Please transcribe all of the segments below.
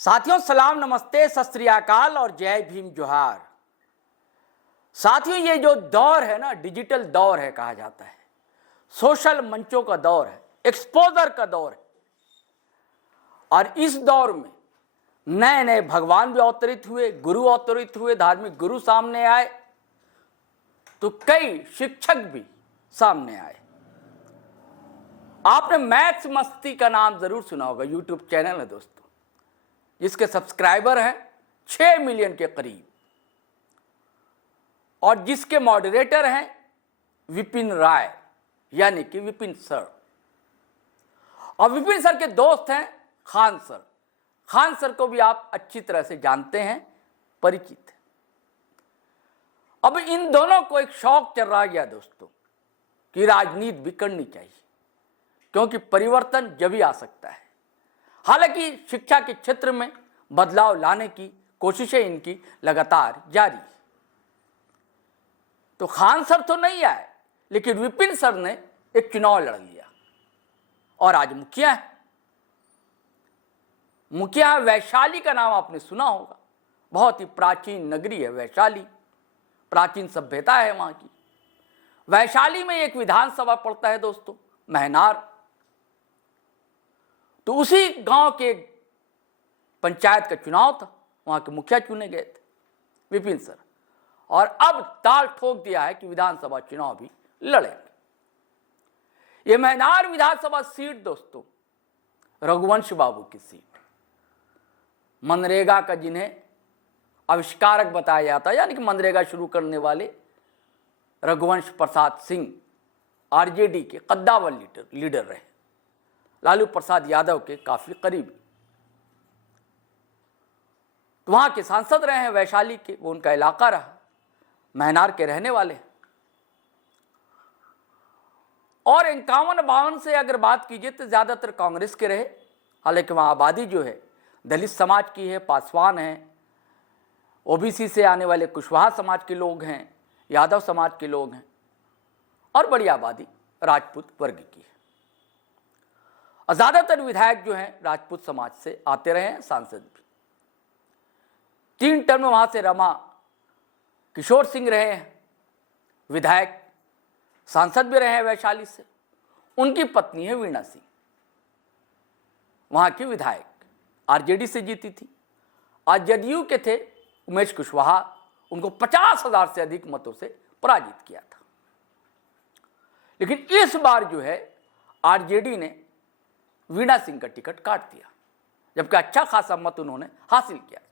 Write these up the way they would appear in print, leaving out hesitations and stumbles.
साथियों सलाम, नमस्ते, सत श्री अकाल और जय भीम जोहार। साथियों ये जो दौर है ना, डिजिटल दौर है कहा जाता है, सोशल मंचों का दौर है, एक्सपोजर का दौर है। और इस दौर में नए नए भगवान भी अवतरित हुए, गुरु अवतरित हुए, धार्मिक गुरु सामने आए, तो कई शिक्षक भी सामने आए। आपने मैथ्स मस्ती का नाम जरूर सुना होगा, यूट्यूब चैनल है दोस्तों, जिसके सब्सक्राइबर हैं 6 मिलियन के करीब, और जिसके मॉडरेटर हैं विपिन राय यानी कि विपिन सर। और विपिन सर के दोस्त हैं खान सर। खान सर को भी आप अच्छी तरह से जानते हैं, परिचित हैं। अब इन दोनों को एक शौक चल रहा गया दोस्तों कि राजनीति भी करनी चाहिए, क्योंकि परिवर्तन जब भी आ सकता है। हालांकि शिक्षा के क्षेत्र में बदलाव लाने की कोशिशें इनकी लगातार जारी है। तो खान सर तो नहीं आए, लेकिन विपिन सर ने एक चुनाव लड़ लिया और आज मुखिया है। मुखिया वैशाली का नाम आपने सुना होगा, बहुत ही प्राचीन नगरी है वैशाली, प्राचीन सभ्यता है वहां की। वैशाली में एक विधानसभा पड़ता है दोस्तों, महनार। तो उसी गांव के पंचायत का चुनाव था, वहां के मुखिया चुने गए थे विपिन सर, और अब ताल ठोक दिया है कि विधानसभा चुनाव भी लड़ेंगे। ये महनार विधानसभा सीट दोस्तों रघुवंश बाबू की सीट, मनरेगा का जिन्हें आविष्कारक बताया जाता है, यानी कि मनरेगा शुरू करने वाले रघुवंश प्रसाद सिंह आरजेडी के कद्दावर लीडर रहे, लालू प्रसाद यादव के काफी करीबी। तो वहां के सांसद रहे हैं वैशाली के, वो उनका इलाका रहा, महनार के रहने वाले। और 51-52 से अगर बात कीजिए तो ज्यादातर कांग्रेस के रहे। हालांकि वहां आबादी जो है दलित समाज की है, पासवान है, ओबीसी से आने वाले कुशवाहा समाज के लोग हैं, यादव समाज के लोग हैं, और बड़ी आबादी राजपूत वर्ग की है। और ज्यादातर विधायक जो हैं राजपूत समाज से आते रहे हैं, सांसद भी। 3 टर्म वहां से रमा किशोर सिंह रहे हैं विधायक, सांसद भी रहे हैं वैशाली से। उनकी पत्नी है वीणा सिंह, वहां की विधायक, आरजेडी से जीती थी। और जदयू के थे उमेश कुशवाहा, उनको 50,000 से अधिक मतों से पराजित किया था। लेकिन इस बार जो है आरजेडी ने वीणा सिंह का टिकट काट दिया, जबकि अच्छा खासा मत उन्होंने हासिल किया था।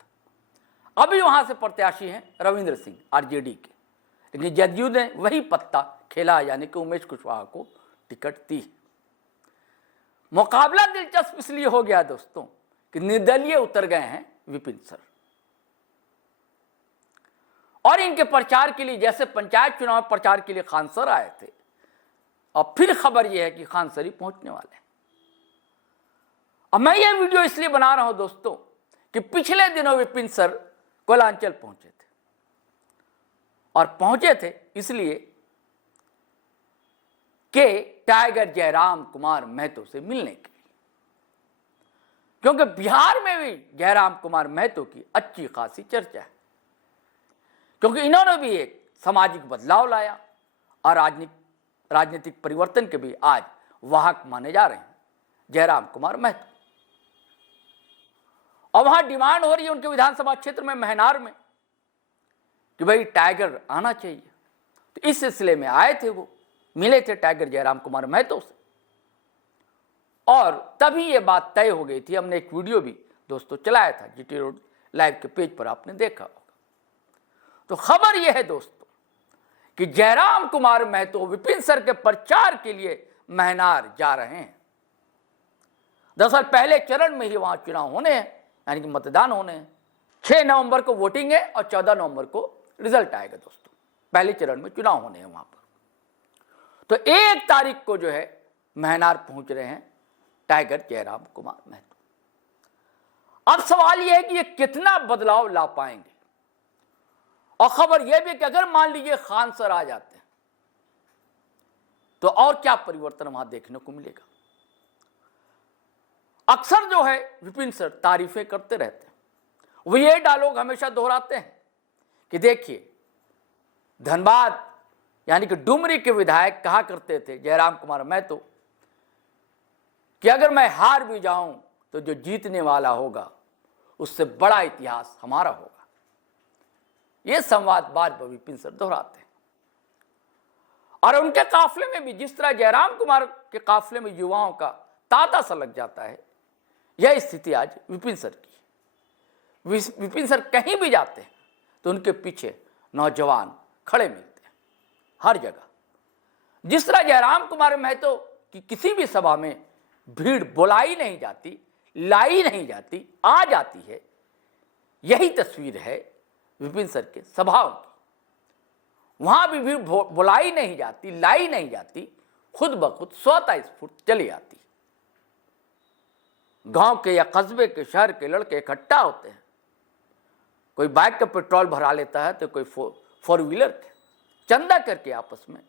अभी वहां से प्रत्याशी हैं रविंद्र सिंह आरजेडी के, लेकिन जदयू ने वही पत्ता खेला, यानी कि उमेश कुशवाहा को टिकट दी। मुकाबला दिलचस्प इसलिए हो गया दोस्तों कि निर्दलीय उतर गए हैं विपिन सर, और इनके प्रचार के लिए, जैसे पंचायत चुनाव प्रचार के लिए खान सर आए थे, और फिर खबर यह है कि खान सर ही पहुंचने वाले हैं। अब मैं ये वीडियो इसलिए बना रहा हूं दोस्तों कि पिछले दिनों विपिन सर कोयलांचल पहुंचे थे, और पहुंचे थे इसलिए कि टाइगर जयराम कुमार महतो से मिलने के लिए, क्योंकि बिहार में भी जयराम कुमार महतो की अच्छी खासी चर्चा है, क्योंकि इन्होंने भी एक सामाजिक बदलाव लाया और राजनीतिक परिवर्तन के भी आज वाहक माने जा रहे हैं जयराम कुमार महतो। और वहां डिमांड हो रही है उनके विधानसभा क्षेत्र में महनार में कि भाई टाइगर आना चाहिए। तो इस सिलसिले में आए थे, वो मिले थे टाइगर जयराम कुमार महतो से, और तभी ये बात तय हो गई थी। हमने एक वीडियो भी दोस्तों चलाया था जीटी रोड लाइव के पेज पर, आपने देखा होगा। तो खबर यह है दोस्तों कि जयराम कुमार महतो विपिन सर के प्रचार के लिए महनार जा रहे हैं। दरअसल पहले चरण में ही वहां चुनाव होने हैं, यानी कि मतदान होने हैं। 6 नवंबर को वोटिंग है और 14 नवंबर को रिजल्ट आएगा दोस्तों। पहले चरण में चुनाव होने हैं वहां पर। तो 1 तारीख को जो है महनार पहुंच रहे हैं टाइगर जयराम कुमार महतो। अब सवाल यह है कि ये कितना बदलाव ला पाएंगे, और खबर यह भी कि अगर मान लीजिए खान सर आ जाते हैं तो और क्या परिवर्तन वहां देखने को मिलेगा। अक्सर जो है विपिन सर तारीफें करते रहते हैं। वो ये डायलॉग हमेशा दोहराते हैं कि देखिए, धनबाद यानी कि डुमरी के विधायक कहा करते थे जयराम कुमार महतो कि अगर मैं हार भी जाऊं तो जो जीतने वाला होगा उससे बड़ा इतिहास हमारा होगा। यह संवाद बार विपिन सर दोहराते हैं। और उनके काफिले में भी जिस तरह जयराम कुमार के काफिले में युवाओं का तांता सा लग जाता है, यह स्थिति आज विपिन सर की। विपिन सर कहीं भी जाते हैं तो उनके पीछे नौजवान खड़े मिलते हैं हर जगह। जिस तरह जयराम कुमार महतो की किसी भी सभा में भीड़ बुलाई नहीं जाती, लाई नहीं जाती, आ जाती है, यही तस्वीर है विपिन सर के सभाओं की। वहां भी भीड़ बुलाई नहीं जाती, लाई नहीं जाती, खुद ब खुद स्वतः स्फूर्त चली आती। गांव के या कस्बे के, शहर के लड़के इकट्ठा होते हैं। कोई बाइक का पेट्रोल भरा लेता है तो कोई फोर व्हीलर के, चंदा करके आपस में,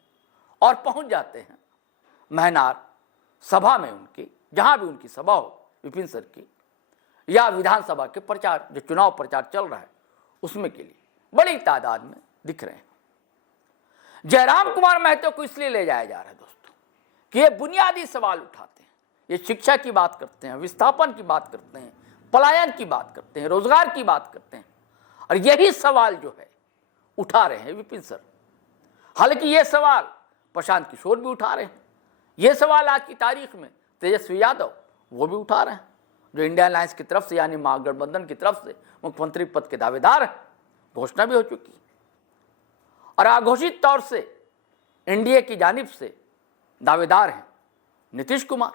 और पहुंच जाते हैं महनार सभा में उनकी, जहां भी उनकी सभा हो विपिन सर की, या विधानसभा के प्रचार, जो चुनाव प्रचार चल रहा है उसमें के लिए बड़ी तादाद में दिख रहे हैं। जयराम कुमार महतो को इसलिए ले जाया जा रहा है दोस्तों कि ये बुनियादी सवाल उठाते हैं। ये शिक्षा की बात करते हैं, विस्थापन की बात करते हैं, पलायन की बात करते हैं, रोजगार की बात करते हैं, और यही सवाल जो है उठा रहे हैं विपिन सर। हालांकि ये सवाल प्रशांत किशोर भी उठा रहे हैं। ये सवाल आज की तारीख में तेजस्वी यादव वो भी उठा रहे हैं, जो इंडिया अलायंस की तरफ से यानी महागठबंधन की तरफ से मुख्यमंत्री पद के दावेदार हैं। घोषणा भी हो चुकी है। और अघोषित तौर से एनडीए की जानिब से दावेदार हैं नीतीश कुमार।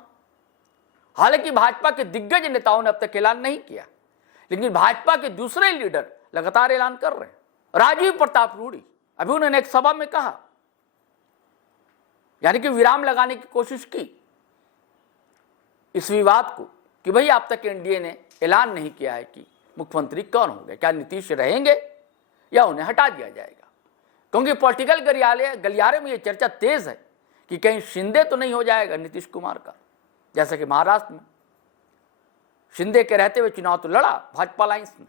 हालांकि भाजपा के दिग्गज नेताओं ने अब तक ऐलान नहीं किया, लेकिन भाजपा के दूसरे लीडर लगातार ऐलान कर रहे हैं। राजीव प्रताप रूडी, अभी उन्होंने एक सभा में कहा, यानी कि विराम लगाने की कोशिश की इस विवाद को, कि भाई अब तक एनडीए ने ऐलान नहीं किया है कि मुख्यमंत्री कौन होंगे, क्या नीतीश रहेंगे या उन्हें हटा दिया जाएगा। क्योंकि पॉलिटिकल गलियारे में यह चर्चा तेज है कि कहीं शिंदे तो नहीं हो जाएगा नीतीश कुमार का, जैसा कि महाराष्ट्र में शिंदे के रहते हुए चुनाव तो लड़ा भाजपा अलायंस ने,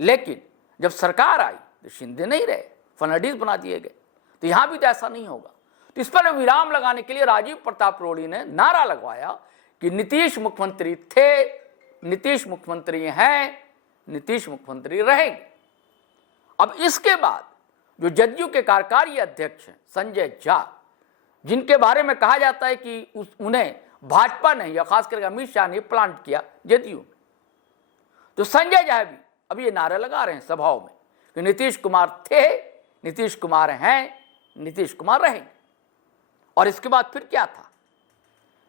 लेकिन जब सरकार आई तो शिंदे नहीं रहे, फडणवीस बना दिए गए। तो यहां भी तो ऐसा नहीं होगा। तो इस पर विराम लगाने के लिए राजीव प्रताप रूडी ने नारा लगवाया कि नीतीश मुख्यमंत्री थे, नीतीश मुख्यमंत्री हैं, नीतीश मुख्यमंत्री रहेंगे। अब इसके बाद जो जदयू के कार्यकारी अध्यक्ष हैं संजय झा, जिनके बारे में कहा जाता है कि उन्हें भाजपा ने या खासकर अमित शाह ने प्लांट किया जदयू में, तो संजय झा भी अब ये नारे लगा रहे हैं सभाओं में कि नीतीश कुमार थे, नीतीश कुमार हैं, नीतीश कुमार रहेंगे। और इसके बाद फिर क्या था,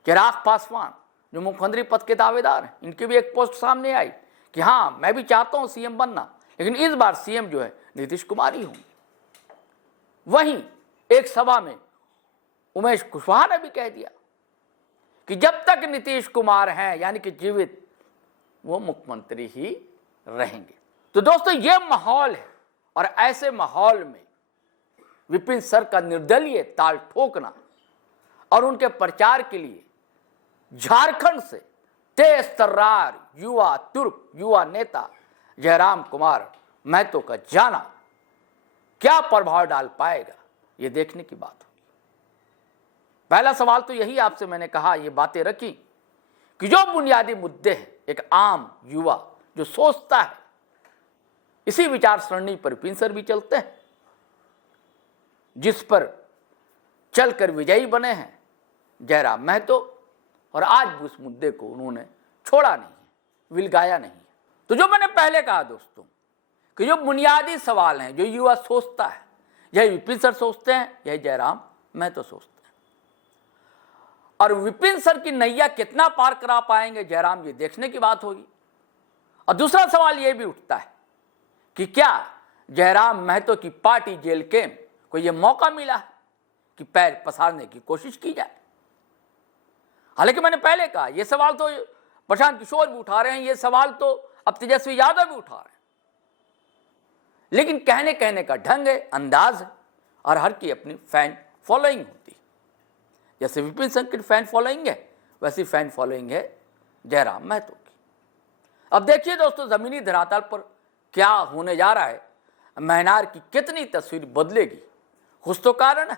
चिराग पासवान जो मुख्यमंत्री पद के दावेदार हैं, इनकी भी एक पोस्ट सामने आई कि हाँ मैं भी चाहता हूं सीएम बनना, लेकिन इस बार सीएम जो है नीतीश कुमार ही होंगे। वहीं एक सभा में उमेश कुशवाहा ने भी कह दिया कि जब तक नीतीश कुमार हैं यानी कि जीवित, वो मुख्यमंत्री ही रहेंगे। तो दोस्तों ये माहौल है, और ऐसे माहौल में विपिन सर का निर्दलीय ताल ठोकना और उनके प्रचार के लिए झारखंड से तेज तर्रार युवा तुर्क युवा नेता जयराम कुमार महतो का जाना क्या प्रभाव डाल पाएगा, ये देखने की बात होगी। पहला सवाल तो यही आपसे मैंने कहा, ये बातें रखी कि जो बुनियादी मुद्दे हैं, एक आम युवा जो सोचता है, इसी विचार सरणी पर विपिन सर भी चलते हैं, जिस पर चलकर विजयी बने हैं जयराम महतो, और आज भी उस मुद्दे को उन्होंने छोड़ा नहीं है, विलगाया नहीं है। तो जो मैंने पहले कहा दोस्तों कि जो बुनियादी सवाल हैं, जो युवा सोचता है, यही विपिन सर सोचते हैं, यही जयराम महतो सोचते हैं। और विपिन सर की नैया कितना पार करा पाएंगे जयराम, ये देखने की बात होगी। और दूसरा सवाल ये भी उठता है कि क्या जयराम महतो की पार्टी जेल कैंप को यह मौका मिला है कि पैर पसारने की कोशिश की जाए। हालांकि मैंने पहले कहा यह सवाल तो प्रशांत किशोर भी उठा रहे हैं, ये सवाल तो अब तेजस्वी यादव भी उठा रहे हैं, लेकिन कहने का ढंग है, अंदाज है, और हर की अपनी फैन फॉलोइंग होती है। जैसे विपिन सर की फैन फॉलोइंग है, वैसी फैन फॉलोइंग है जयराम महतो की। अब देखिए दोस्तों, जमीनी धरातल पर क्या होने जा रहा है, महनार की कितनी तस्वीर बदलेगी। कुछ तो कारण है,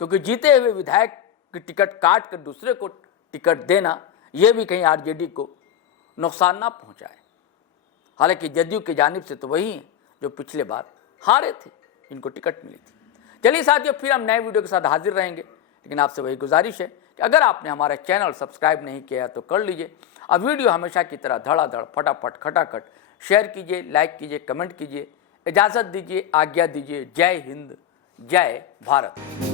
क्योंकि जीते हुए विधायक की टिकट काट कर दूसरे को टिकट देना, यह भी कहीं आरजेडी को नुकसान ना पहुंचाए। हालांकि जदयू की जानिब से तो वही है जो पिछले बार हारे थे, इनको टिकट मिली थी। चलिए साथियों, फिर हम नए वीडियो के साथ हाजिर रहेंगे, लेकिन आपसे वही गुजारिश है कि अगर आपने हमारा चैनल सब्सक्राइब नहीं किया तो कर लीजिए। अब वीडियो हमेशा की तरह धड़ाधड़ फटाफट खटाखट शेयर कीजिए, लाइक कीजिए, कमेंट कीजिए। इजाज़त दीजिए, आज्ञा दीजिए। जय हिंद, जय भारत।